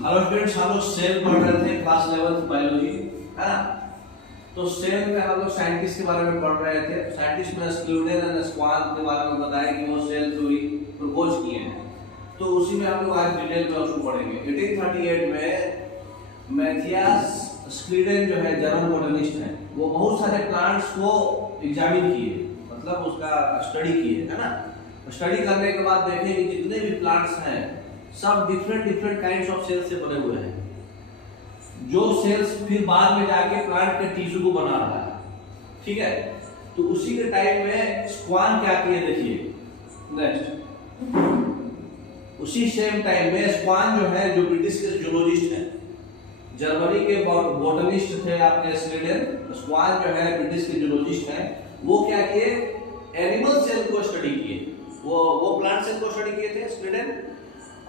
Hello students, हम लोग cell पढ़ रहे थे क्लास 11 बायोलॉजी, है ना। तो सेल में हम लोग साइंटिस्ट के बारे में पढ़ रहे थे। साइंटिस्ट में स्क्लूडेन एंड स्वान के बारे में बताया कि वो सेल थ्योरी प्रपोज किए हैं। तो उसी में हम लोग आज डिटेल में उसको पढ़ेंगे। 1838 में मैथियास स्क्लूडेन जो है जर्मन बॉटनिस्ट है, वो बहुत सारे प्लांट्स को एग्जामिन किए, मतलब उसका स्टडी किए, है ना। स्टडी करने के बाद देखे कि जितने भी प्लांट्स हैं सब डिफरेंट काइंड्स ऑफ सेल्स से बने हुए हैं, जो सेल्स फिर बाद में जाके प्लांट के टिश्यू को बना रहा है, ठीक है। तो उसी के टाइम में स्वान क्या किए, देखिए नेक्स्ट। उसी सेम टाइम में स्वान जो है, जो ब्रिटिश के जूलॉजिस्ट हैं, जर्मनी के बॉटनिस्ट थे आपके स्वीडन। स्वान जो है ब्रिटिश के जूलॉजिस्ट हैं, वो क्या किए, एनिमल सेल को स्टडी किए। वो प्लांट सेल को स्टडी किए थे स्वीडन,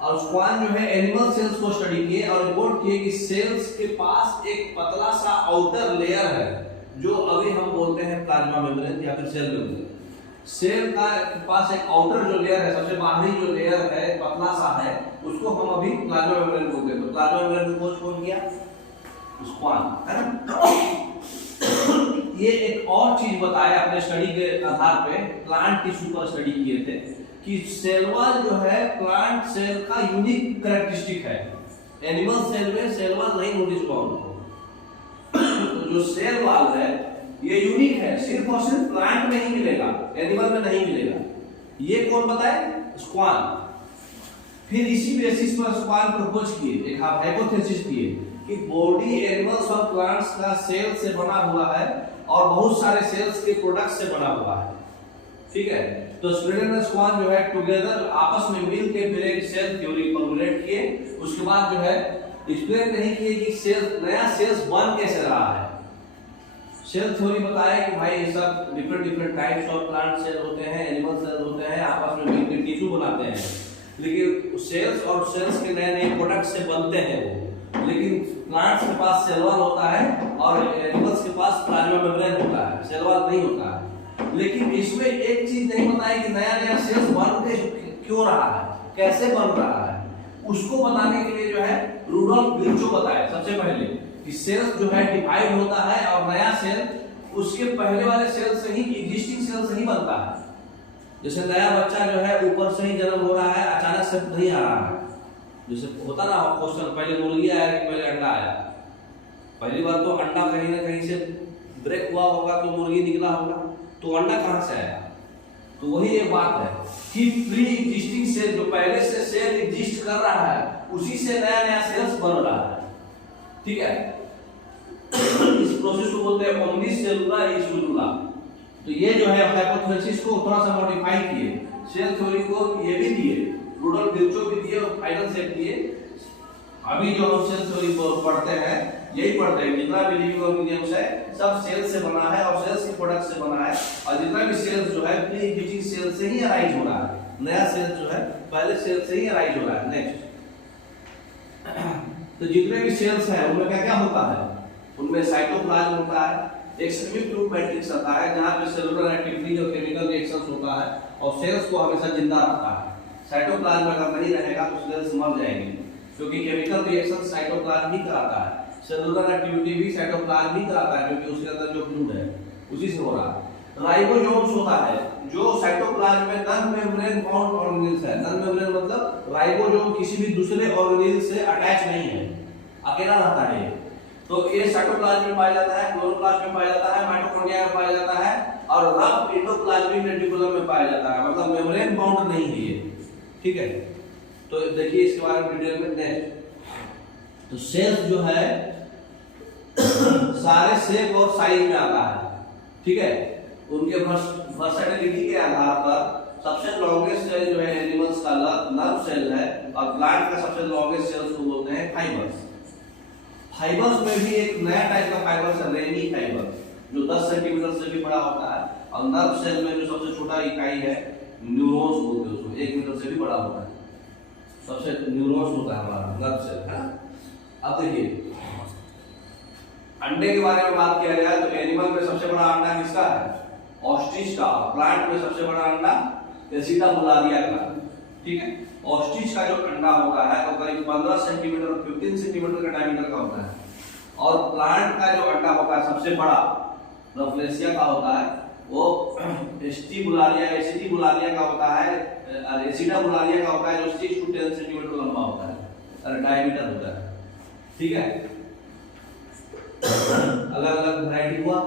और स्वान जो है एनिमल सेल्स को स्टडी किए और रिपोर्ट किए कि सेल्स के पास एक पतला सा आउटर लेयर है, जो अभी हम बोलते हैं प्लाज्मा मेम्ब्रेन या फिर सेल मेम्ब्रेन। सेल का पास एक आउटर जो लेयर है, सबसे बाहरी जो लेयर है, पतला सा है, उसको हम अभी प्लाज्मा मेम्ब्रेन बोलते हैं। तो प्लाज्मा मेम्ब्रेन को कौन किया, स्वान, है ना। ये एक और चीज बताया अपने स्टडी के आधार पे, प्लांट टिश्यू पर स्टडी किए थे कि सेल वॉल जो है प्लांट सेल का यूनिक कैरेक्टरिस्टिक है। एनिमल सेल में सेल वॉल नहीं नोटिस हुआ उनको। तो जो सेल वॉल है ये यूनिक है, सिर्फ और सिर्फ प्लांट में ही मिलेगा, एनिमल में नहीं मिलेगा। ये कौन बताए, स्वान। फिर इसी बेसिस पर स्वान प्रपोज किए, एक हाइपोथेसिस किए कि बॉडी एनिमल्स और प्लांट्स का सेल से बना हुआ है और बहुत सारे सेल्स के प्रोडक्ट से बना हुआ है, ठीक है। तो स्वीडन और स्वान जो है टुगेदर आपस में मिल के फिर एक सेल थ्योरी फॉर्मुलेट किए। उसके बाद जो है एक्सप्लेन नहीं किए कि सेल, नया सेल्स बन कैसे रहा है। सेल थ्योरी बताया कि भाई ये सब different types of plant cell होते हैं, एनिमल सेल होते हैं, आपस में मिलकर टिश्यू बनाते हैं। लेकिन सेल्स और सेल्स के नए प्रोडक्ट से बनते हैं वो। लेकिन प्लांट्स के पास सेल वॉल होता है और एनिमल्स के पास प्लाज्मा मेम्ब्रेन होता है, सेल वॉल नहीं होता है। लेकिन इसमें एक चीज नहीं बताई कि नया सेल्स बन के क्यों रहा है, कैसे बन रहा है। उसको बताने के लिए जो है रूडोल्फ विर्चो बताया सबसे पहले कि सेल्स जो है डिवाइड होता है और नया सेल उसके पहले वाले सेल से ही, एग्जिस्टिंग सेल से ही बनता है। जैसे नया बच्चा जो है ऊपर से ही जन्म हो रहा है, अचानक से नहीं आ रहा है। जैसे होता ना क्वेश्चन, पहले मुर्गी आया कि पहले अंडा आया। पहली बार तो अंडा कहीं ना कहीं से ब्रेक हुआ होगा तो मुर्गी निकला होगा, तो अंडा कहां से आया। तो वही एक बात है कि प्री एग्जिस्टिंग सेल, जो पहले से सेल एग्जिस्ट कर रहा है, उसी से नया सेल्स बन रहा है, ठीक है। इस प्रोसेस को बोलते हैं ओमनीसेलुलर इनिशियोला। तो ये जो है हाइपोथेसिस को थोड़ा सा मॉडिफाई किए, सेल थ्योरी को ये भी दिए, रूडोल्फ विर्चो भी दिए और फाइनल सेट दिए। अभी जो हम सेल थ्योरी पढ़ते हैं, यही पढ़ते हैं जितना भी लिविंग ऑर्गेनिजम्स है सब सेल से बना है और सेल्स के प्रोडक्ट से बना है। और जितना भी सेल्स जो है प्री एग्जिस्टिंग सेल से ही अराइज हो रहा है, नया सेल जो है पहले सेल से ही अराइज हो रहा है। नेक्स्ट, तो जितने भी सेल्स हैं उनमें क्या क्या होता है, उनमें साइटोप्लाज्म होता है, एक सेमी ट्यूब मैट्रिक्स आता है जहां पे सेलुलर एक्टिविटी और केमिकल रिएक्शंस होता है और सेल्स को हमेशा जिंदा रखता है। साइटोप्लाज्म अगर नहीं रहेगा तो सेल्स मर जाएंगे, क्योंकि केमिकल रिएक्शन साइटोप्लाज्म ही कराता है, सेलुलर एक्टिविटी भी साइटोप्लाज्म ही कराता है, क्योंकि उसके अंदर जो फ्लूइड है उसी से हो रहा है। राइबोसोम्स होता है जो साइटोप्लाज्म में नॉन मेम्ब्रेन बाउंड ऑर्गेनेल्स है। नॉन मेम्ब्रेन मतलब राइबोसोम किसी भी दूसरे ऑर्गेनेल से अटैच नहीं है, अकेला रहता है। तो ये साइटोप्लाज्म में पाया जाता है, क्लोरोप्लास्ट में पाया जाता है, माइटोकॉन्ड्रिया में पाया जाता है और रफ एंडोप्लाज्मिक रेटिकुलम में पाया जाता है, मतलब मेम्ब्रेन बाउंड नहीं है ये, ठीक है। तो देखिए इसके बारे में डिटेल में। नेक्स्ट, तो सेल्स जो है सारे शेप और साइज में आता है, ठीक है। उनके वर्सेटिलिटी के आधार पर सबसे लॉन्गेस्ट सेल जो है एनिमल्स का नर्व सेल है और प्लांट का सबसे लॉन्गेस्ट सेल्स को बोलते हैं फाइबर्स। फाइबर्स में भी एक नया टाइप का फाइबर्स है, रेमी फाइबर, जो 10 सेंटीमीटर से भी बड़ा होता है। और नर्व सेल में जो सबसे छोटा इकाई है न्यूरॉन्स बोलते हैं उसको, 1 मीटर से भी बड़ा होता है, सबसे न्यूरॉन्स होता है हमारा नर्व सेल, है ना। अब देखिए अंडे के बारे में बात किया गया तो एनिमल में सबसे बड़ा अंडा किसका है, ऑस्ट्रिच का। प्लांट में सबसे बड़ा अंडा एसिडा मुलारिया का। ठीक है। ऑस्ट्रिच का जो अंडा होता है वो करीब 15 सेंटीमीटर 15 सेंटीमीटर का डायमीटर का होता है, और प्लांट का जो अंडा होता है सबसे बड़ा रफलेसिया का होता है, वो एसिडी बुलारिया का होता है, एसिडा बुलारिया का होता है, जो 6 to 10 सेंटीमीटर लंबा होता है और डायमीटर होता है, ठीक है। अलग अलग वैरायटी हुआ।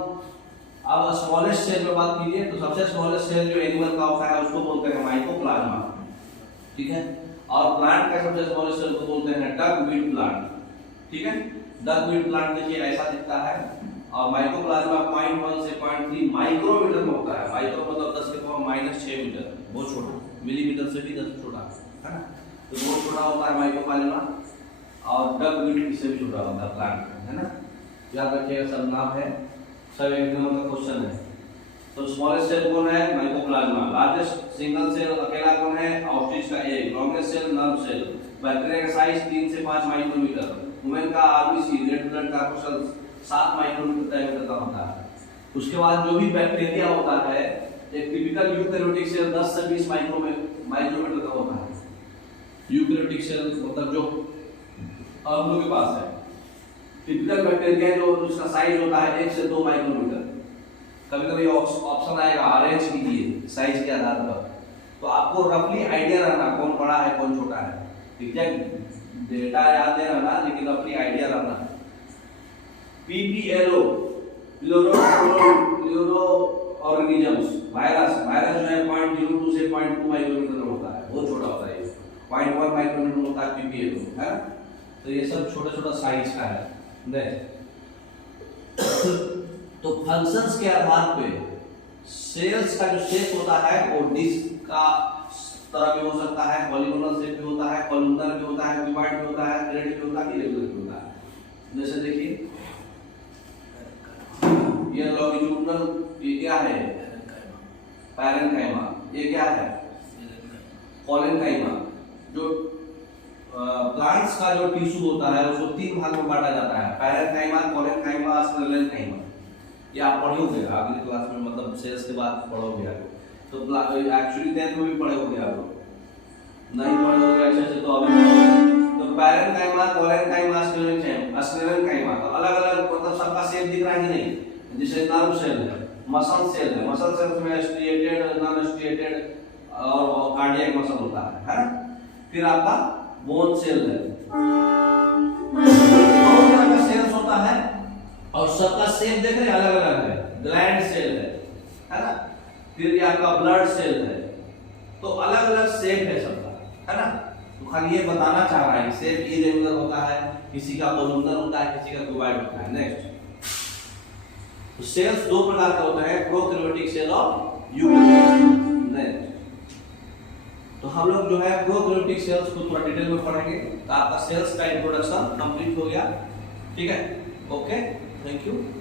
अब स्मॉलेस्ट सेल में बात कीजिए तो सबसे स्मॉलेस्ट सेल जो एनिमल का होता है उसको बोलते हैं माइकोप्लाज्मा, ठीक है। और प्लांट का सबसे स्मॉलेस्ट सेल को बोलते हैं डकवीड प्लांट, ठीक है। डकवीड प्लांट देखिए ऐसा दिखता है, और माइकोप्लाज्मा 0.1 से 0.3 माइक्रोमीटर में होता है। माइक्रो मतलब 10 के पावर -6 मीटर, बहुत छोटा, मिलीमीटर से भी 10 छोटा है ना, तो बहुत छोटा होता है माइकोप्लाज्मा। और डकवीड इससे भी छोटा होता है प्लांट, है ना। याद रखिएगा, सब नाम है, सब एग्जाम का क्वेश्चन है। तो स्मॉलेस्ट सेल कौन है? माइकोप्लाज्मा। लार्जेस्ट सिंगल सेल अकेला कौन है? ऑस्ट्रिच का egg. Longest cell nerve cell. Bacteria का साइज 3 से 5 माइक्रोमीटर। वुमेन का RBC red blood corpuscles 7 micrometre diameter का होता है। उसके बाद जो भी बैक्टीरिया होता है, एक टिपिकल यूकैरियोटिक सेल 10 से 20 माइक्रोमीटर का होता है। यूकैरियोटिक सेल मतलब जो हम लोग के पास है। टिपिकल बैक्टीरिया जो उसका साइज होता है 1 से 2 माइक्रोमीटर। कभी कभी ऑप्शन आएगा अरेंज कीजिए साइज के आधार पर, तो आपको रफली आइडिया रहना कौन बड़ा है कौन छोटा है, एग्जैक्ट डेटा याद नहीं रहना, लेकिन रफली आइडिया रहना। पीपीएलओ प्लूरो ऑर्गेनिजम्स, वायरस जो है 0.02 से 0.2 माइक्रोमीटर में होता है, बहुत छोटा होता है, 0.1 माइक्रोमीटर में होता है पीपीएलओ, है। तो ये सब छोटा छोटा साइज का है। तो फंक्शंस के आधार पे सेल्स का जो शेप होता है वो डिस्क का तरह में हो सकता है, पॉलीगोनल शेप में होता है, कॉलमनर में होता है, क्यूबॉइड में होता है, थ्रेड में होता है, इरेगुलर में होता है। जैसे देखिए ये लॉन्गिट्यूडनल, ये क्या है? पैरेन्काइमा। ये क्या है? कॉलेनकाइमा। जो प्लांट्स का जो टिश्यू होता है उसको 3 भाग में बांटा जाता है, पैरेन्काइमा, कॉलेनकाइमा, स्क्लेरेन्काइमा। ये आप पढ़ोगे अगली क्लास में, मतलब सेल्स के बाद पढ़ोगे आप। तो एक्चुअली 10th में भी पढ़ोगे आप लोग, नहीं पढ़ोगे अच्छे से तो अभी। तो पैरेन्काइमा, कॉलेनकाइमा, स्क्लेरेन्काइमा, तो अलग अलग मतलब सबका शेप दिख रहा है कि नहीं? जैसे नर्व सेल है, मसल सेल है, मसल सेल में स्ट्रिएटेड, नॉन स्ट्रिएटेड और कार्डियक मसल होता है ना। फिर आपका बोन सेल है, दो तरह का सेल्स होता है और सबका शेप देख रहे अलग अलग है। ग्लैंड सेल है ना। फिर ये आपका ब्लड सेल है, तो अलग अलग शेप है सबका, है ना। तो खाली ये बताना चाह रहा है शेप इरेगुलर होता है, किसी का कोलुमनर होता है, किसी का क्यूबॉइड होता है। नेक्स्ट, तो सेल्स 2 प्रकार के होते हैं, प्रोकैरियोटिक सेल और यूकैरियोटिक। नेक्स्ट, तो हम लोग जो है प्रोकैरियोटिक सेल्स को थोड़ा डिटेल में पढ़ेंगे। तो आपका सेल्स का इंट्रोडक्शन कंप्लीट हो गया, ठीक है। Okay, thank you.